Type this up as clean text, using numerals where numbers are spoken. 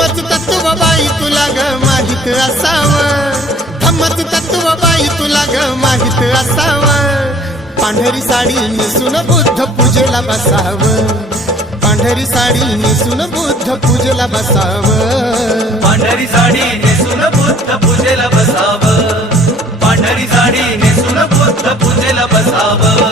धम्मच तत्व बाई तुला ग माहित असावं, धम्मच तत्व बाई तुला ग माहित असावं। पांढरी साडी नेसून बुद्ध पूजेला बसावं, पांढरी साडी नेसून बुद्ध पूजेला बसावं, पांढरी साडी नेसून बुद्ध पूजेला बसावं, पांढरी साडी नेसून बुद्ध पूजेला बसावं।